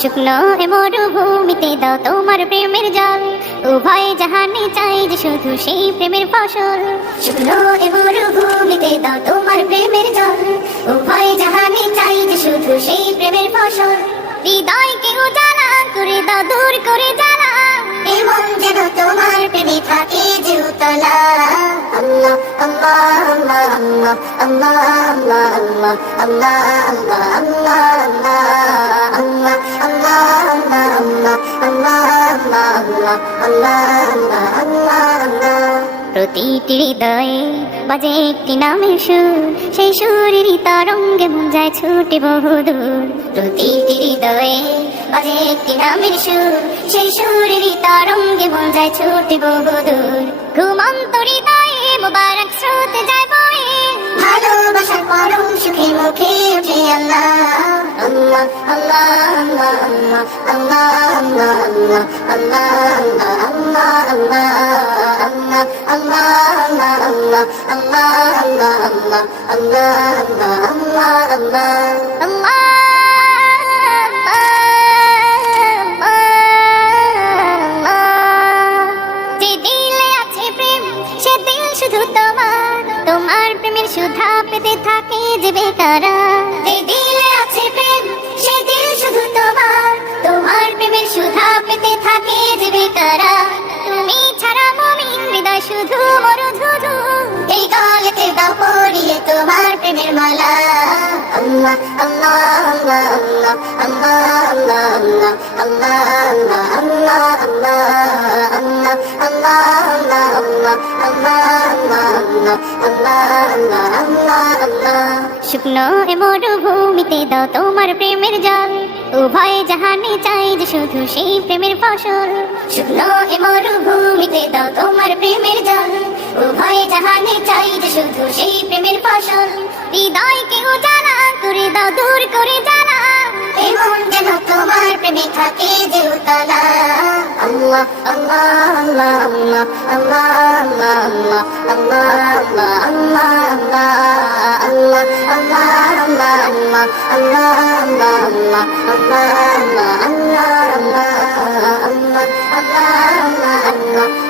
শুকনো এ মরুভূমিতে দাও তোমার প্রেমের জল, উভয় জাহানে চাই যে শুধু সেই প্রেমের ফসল। শুকনো এ মরুভূমিতে দাও তোমার প্রেমের জল, উভয় জাহানে চাই যে শুধু সেই প্রেমের ফসল। হৃদয়কে উজালা করে দাও, দূর করে জ্বালা, এমন যেন তোমার প্রেমে থাকে যে উতলা। আল্লাহ আল্লাহ আল্লাহ আল্লাহ আল্লাহ আল্লাহ আল্লাহ আল্লাহ আল্লাহ আল্লাহ। প্রতিটি হৃদয়ে বাজে একটি নামের সুর, সেই সুরেরই তরঙ্গে মন যায় ছুটে বহুদূর। প্রতিটি হৃদয়ে বাজে একটি নামের সুর, সেই সুরেরই তরঙ্গে মন যায় ছুটে বহুদূর। ঘুমন্ত হৃদয়ে মোবারক স্রোত যায় বয়ে, ভালোবাসার পরম সুখে মুখে ওঠে আল্লাহ আল্লাহ আল্লাহ আল্লাহ আল্লাহ আল্লাহ আল্লাহ আল্লাহ আল্লাহ আল্লাহ যে দিলে আছে প্রেম সে দিল শুধু তোমার, তোমার প্রেমের সুধা পেতে থাকে যে বেকারা। যে দিলে আছে প্রেম সে দিল শুধু তোমার, তোমার প্রেমের সুধা পেতে থাকে যে বেকারা। তুমি ছাড়া মুমিন হৃদয় শুধু মরুধুধু, এই গলেতে দাও পরিয়ে তোমার প্রেমের মালা। আল্লাহ আল্লাহ আল্লাহ আল্লাহ আল্লাহ আল্লাহ আল্লাহ আল্লাহ। শুকনো এ মরুভূমিতে দাও তোমার প্রেমের জল, উভয় জাহানে চাই যে শুধু সেই প্রেমের ফসল। শুকনো এ মরুভূমিতে দাও তোমার প্রেমের জল, উভয় জাহানে চাই যে শুধু সেই প্রেমের ফসল। হৃদয়কে উজালা করে দাও, দূর করে জ্বালা, এমন যেন তোমার প্রেমে থাকে যে উতলা। আল্লাহ আল্লাহ আল্লাহ আল্লাহ আল্লাহ আল্লাহ আল্লাহ আল্লাহ আল্লাহ আল্লাহ আল্লাহ।